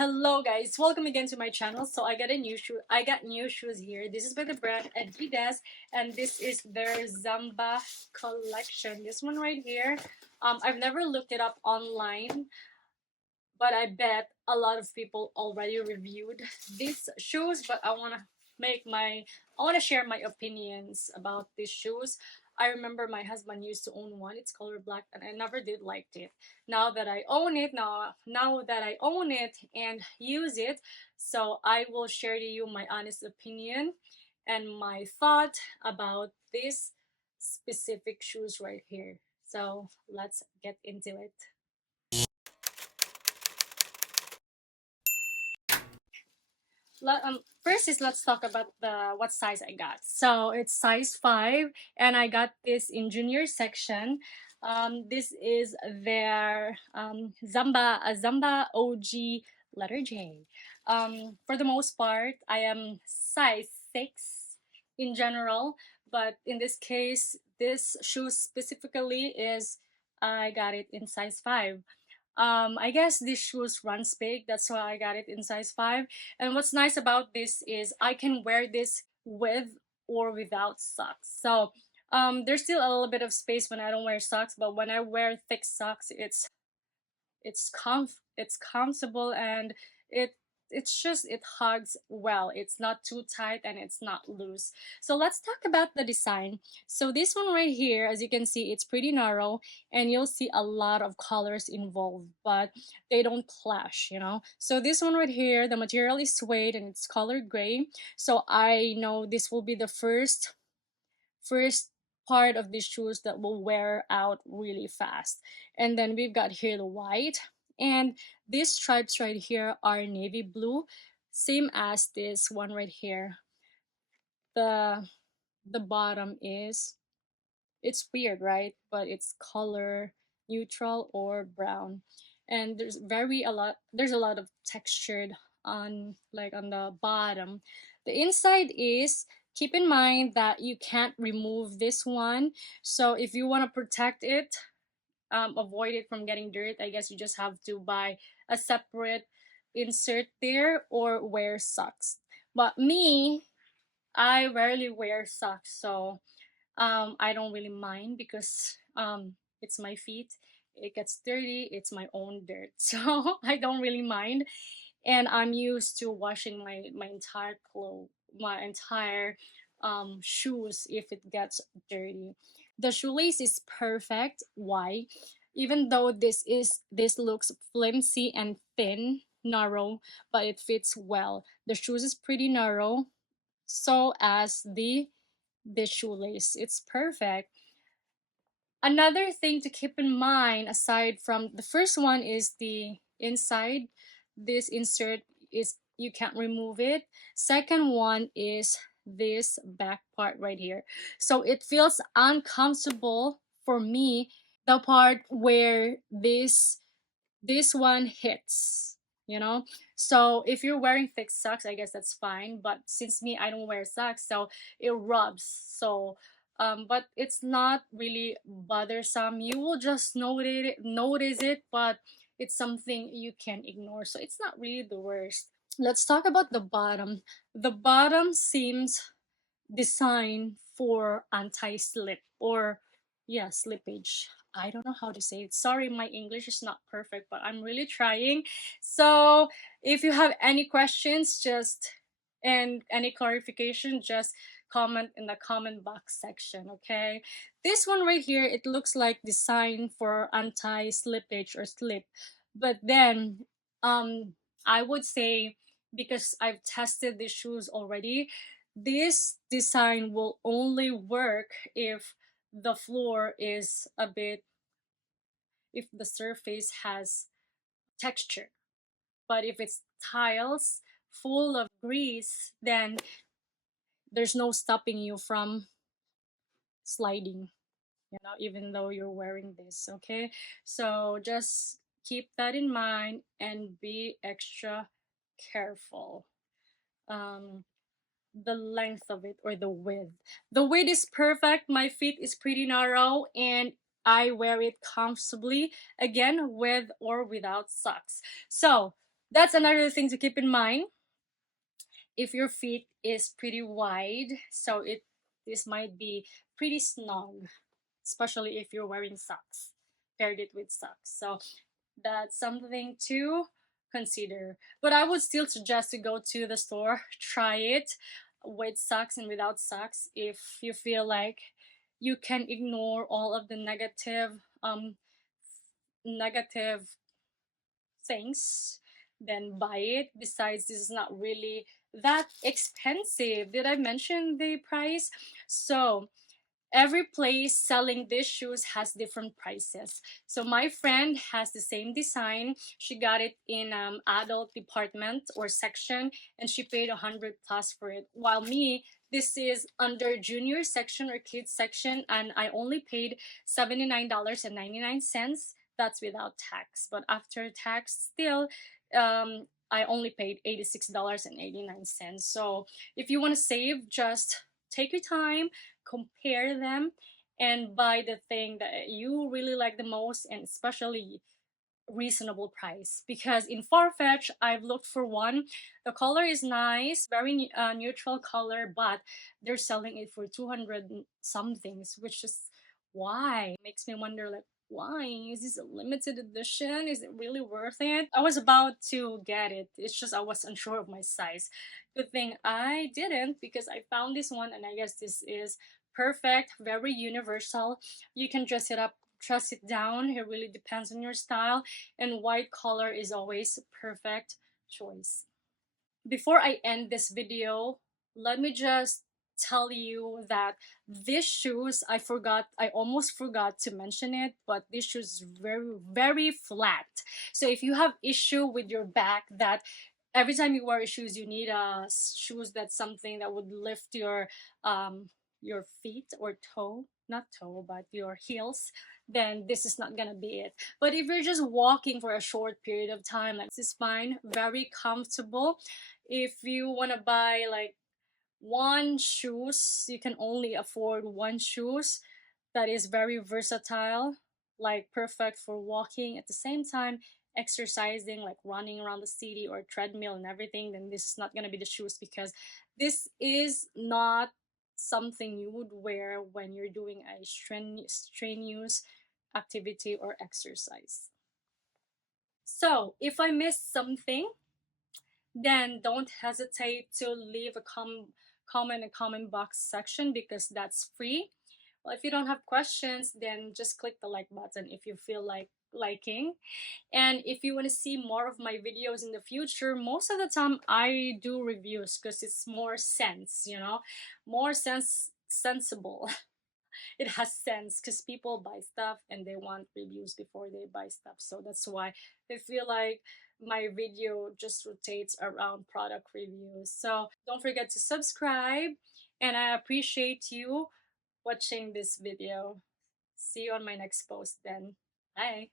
Hello guys, welcome again to my channel. So I got a new shoe. I got new shoes here. This is by the brand ADIDAS, and this is their SAMBA collection. This one right here. I've never looked it up online, but I bet a lot of people already reviewed these shoes. But I want to share my opinions about these shoes. I remember my husband used to own one. It's color black, and I never did liked it. Now that I own it, now that I own it and use it, so I will share to you my honest opinion and my thought about this specific shoes right here. So let's get into it. First is let's talk about the what size I got. So it's size 5, and I got this in junior section. This is their Zamba OG letter J. For the most part, I am size 6 in general, but in this case, this shoe specifically is I got it in size 5. I guess this shoes runs big, that's why I got it in size 5. And what's nice about this is I can wear this with or without socks. So there's still a little bit of space when I don't wear socks, but when I wear thick socks, it's comfortable, and it hugs well. It's not too tight and it's not loose. So let's talk about the design. So this one right here, as you can see, it's pretty narrow, and you'll see a lot of colors involved, but they don't clash. So this one right here, the material is suede and it's colored gray. So I know this will be the first part of these shoes that will wear out really fast. And then we've got here the white, and these stripes right here are navy blue, same as this one right here. The bottom is, it's weird, right? But it's color neutral or brown, and there's a lot of textured on the bottom. The inside is, keep in mind that you can't remove this one, so if you want to protect it, avoid it from getting dirt, I guess you just have to buy a separate insert there or wear socks. But me, I rarely wear socks, so I don't really mind because it's my feet. It gets dirty. It's my own dirt, so I don't really mind. And I'm used to washing my entire shoes if it gets dirty. The shoelace is perfect. Why? Even though this looks flimsy and thin, narrow, but it fits well. The shoes is pretty narrow, so as the shoelace. It's perfect. Another thing to keep in mind, aside from the first one, is the inside. This insert is, you can't remove it. Second one is this back part right here. So it feels uncomfortable for me, the part where this one hits. So if you're wearing thick socks, I guess that's fine, but since me, I don't wear socks, so it rubs. So but it's not really bothersome. You will just notice it, but it's something you can ignore, so it's not really the worst. Let's talk about the bottom. The bottom seems designed for anti-slip, or yeah, slippage. I don't know how to say it. Sorry, my English is not perfect, but I'm really trying. So if you have any questions, and any clarification, just comment in the comment box section, okay? This one right here, it looks like designed for anti-slippage or slip. But then I would say, because I've tested these shoes already, this design will only work if the floor is a bit, if the surface has texture. But if it's tiles full of grease, then there's no stopping you from sliding, even though you're wearing this, okay? So just keep that in mind and be extra careful. The length of it, or the width. The width is perfect. My feet is pretty narrow, and I wear it comfortably, again, with or without socks. So That's another thing to keep in mind. If your feet is pretty wide, so it this might be pretty snug, especially if you're wearing socks, paired it with socks. So that's something to consider. But I would still suggest to go to the store, try it with socks and without socks if you feel like you can ignore all of the negative things, then buy it. Besides, this is not really that expensive. Did I mention the price? So every place selling these shoes has different prices. So my friend has the same design. She got it in adult department or section, and she paid 100 plus for it, while me, this is under junior section or kids section, and I only paid $79.99. That's without tax, but after tax still, I only paid $86.89. So if you want to save, just take your time, compare them, and buy the thing that you really like the most, and especially reasonable price. Because in Farfetch, I've looked for one. The color is nice, very neutral color, but they're selling it for 200 somethings, which is why makes me wonder, like, why is this a limited edition? Is it really worth it? I was about to get it, it's just I was unsure of my size. Good thing I didn't, because I found this one, and I guess this is perfect, very universal. You can dress it up, dress it down, it really depends on your style, and white color is always perfect choice. Before I end this video, let me just tell you that these shoes, I almost forgot to mention it, but this shoes is very flat. So if you have issue with your back, that every time you wear shoes you need shoes that's something that would lift your feet or toe, not toe, but your heels, then this is not gonna be it. But if you're just walking for a short period of time, like, this is fine, very comfortable. If you want to buy like one shoes, you can only afford one shoes that is very versatile, like perfect for walking at the same time exercising, like running around the city or treadmill and everything, then this is not going to be the shoes, because this is not something you would wear when you're doing a strenuous activity or exercise. So if I missed something, then don't hesitate to leave a comment in comment box section, because that's free. Well, if you don't have questions, then just click the like button if you feel like liking. And if you want to see more of my videos in the future, most of the time I do reviews, because it's more more sensible. It has sense, because people buy stuff and they want reviews before they buy stuff. So that's why I feel like my video just rotates around product reviews. So don't forget to subscribe, and I appreciate you watching this video. See you on my next post then. Bye.